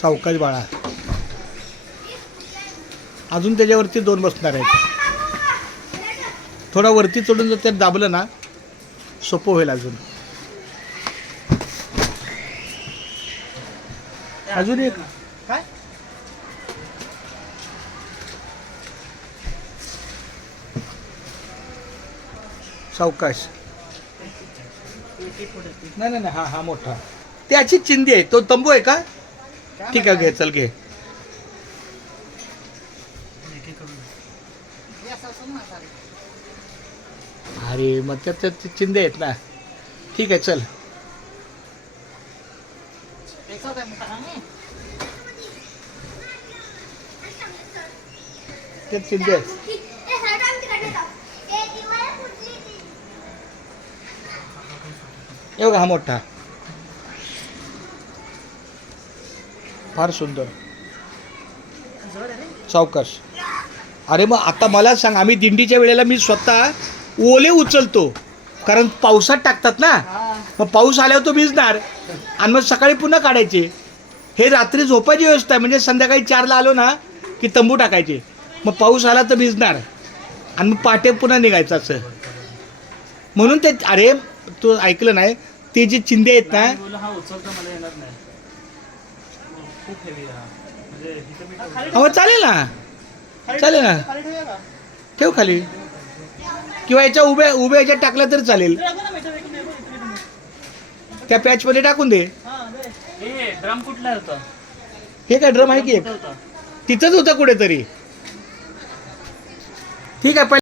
सावकाश बाळा. अजून त्याच्यावरती 2 बसणार आहेत. थोडा वरती चढून जर ते दाबलं ना सोपं होईल. अजून एक काय सावकाश. नाही नाही हा हा मोठा त्याची चिंदी आहे. तो तंबू आहे का? ठीक आहे घे चल घे. अरे मग त्यात चिंदे आहेत ना. ठीक आहे चल. त्यात चिंदे आहेत. हे बघा हा मोठा फार सुंदर. सावकाश. अरे मग आता मला सांग, आम्ही दिंडीच्या वेळेला मी स्वतः ओले उचलतो कारण पावसात टाकतात ना. मग पाऊस आल्यावर तो भिजणार आणि मग सकाळी पुन्हा काढायचे. हे रात्री झोपायची व्यवस्था आहे. म्हणजे संध्याकाळी 4ला आलो ना की तंबू टाकायचे. मग पाऊस आला तर भिजणार आणि मग पहाटे पुन्हा निघायचं असं. म्हणून ते अरे तू ऐकलं नाही ते जे चिंदे आहेत ना. हो चालेल ना चालेल ना. ठेव खाली किंवा याच्या उभ्या याच्यात टाकलं तरी चालेल. त्या पॅचमध्ये टाकून दे. ड्रम कुठला होता? हे काय ड्रम आहे की एक तिथंच होता कुठेतरी. ठीक आहे.